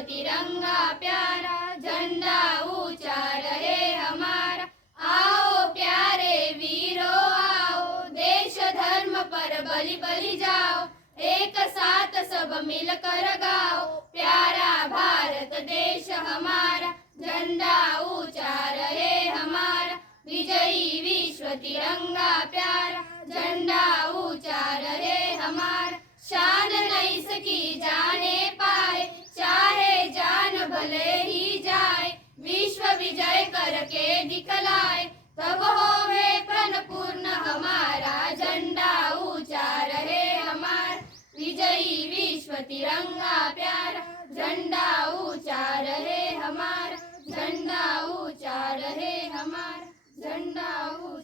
तिरंगा प्यारा, झंडा ऊंचा रहे हमारा। आओ प्यारे वीरों आओ, देश धर्म पर बलि बलि जाओ, एक साथ सब मिलकर गाओ, प्यारा भारत देश हमारा, झंडा ऊंचा रहे हमारा। विजयी विश्व तिरंगा प्यारा, झंडा ऊंचा रहे हमारा। शान नहीं सकी जाने पाए, चाहे जान भले ही जाए, विश्व विजय करके दिखलाए, तब होवे प्रण पूर्ण हमारा, झंडा ऊंचा रहे हमारा। विजयी विश्व तिरंगा प्यारा, झंडा ऊंचा रहे हमारा, झंडा ऊंचा रहे हमारा, झंडा ऊंचा